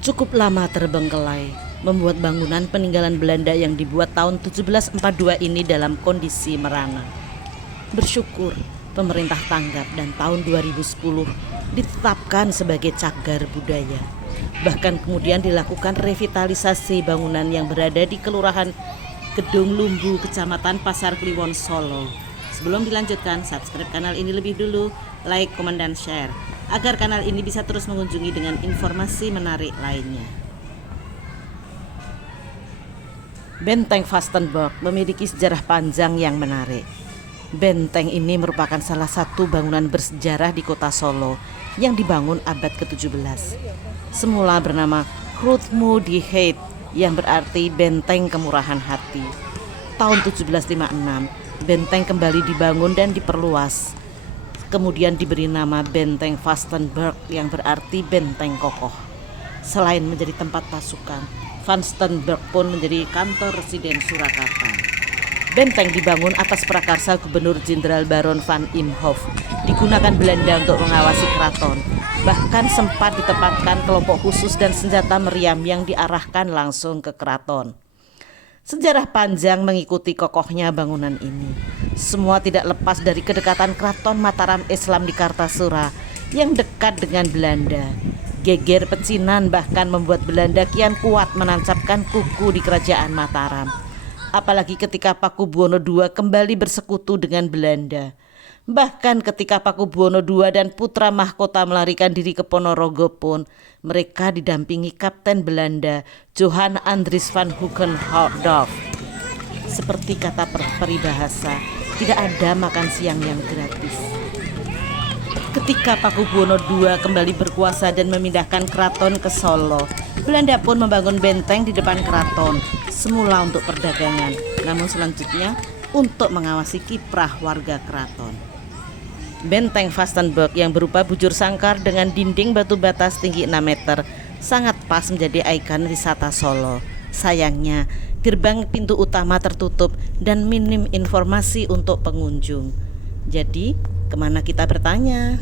cukup lama terbengkelai, membuat bangunan peninggalan Belanda yang dibuat tahun 1742 ini dalam kondisi merana. Bersyukur pemerintah tanggap dan tahun 2010 ditetapkan sebagai cagar budaya. Bahkan kemudian dilakukan revitalisasi bangunan yang berada di Kelurahan Gedung Lumbu, Kecamatan Pasar Kliwon, Solo. Sebelum dilanjutkan, subscribe kanal ini lebih dulu, like, komen, dan share, agar kanal ini bisa terus mengunjungi dengan informasi menarik lainnya. Benteng Vastenburg memiliki sejarah panjang yang menarik. Benteng ini merupakan salah satu bangunan bersejarah di kota Solo yang dibangun abad ke-17. Semula bernama Grootmoedigheid yang berarti benteng kemurahan hati. Tahun 1756, benteng kembali dibangun dan diperluas. Kemudian diberi nama Benteng Vastenburg yang berarti benteng kokoh. Selain menjadi tempat pasukan, Vastenburg pun menjadi kantor residen Surakarta. Benteng dibangun atas prakarsa Gubernur Jenderal Baron van Imhoff, digunakan Belanda untuk mengawasi keraton. Bahkan sempat ditempatkan kelompok khusus dan senjata meriam yang diarahkan langsung ke keraton. Sejarah panjang mengikuti kokohnya bangunan ini. Semua tidak lepas dari kedekatan Keraton Mataram Islam di Kartasura yang dekat dengan Belanda. Geger pecinan bahkan membuat Belanda kian kuat menancapkan kuku di kerajaan Mataram. Apalagi ketika Pakubuwono II kembali bersekutu dengan Belanda. Bahkan ketika Pakubuwono II dan putra mahkota melarikan diri ke Ponorogo pun, mereka didampingi Kapten Belanda Johan Andries van Hogendorp. Seperti kata peribahasa, tidak ada makan siang yang gratis. Ketika Pakubuwono II kembali berkuasa dan memindahkan keraton ke Solo, Belanda pun membangun benteng di depan keraton, semula untuk perdagangan, namun selanjutnya untuk mengawasi kiprah warga keraton. Benteng Vastenburg yang berupa bujur sangkar dengan dinding batu bata setinggi 6 meter sangat pas menjadi ikon wisata Solo. Sayangnya, gerbang pintu utama tertutup dan minim informasi untuk pengunjung. Jadi, kemana kita bertanya?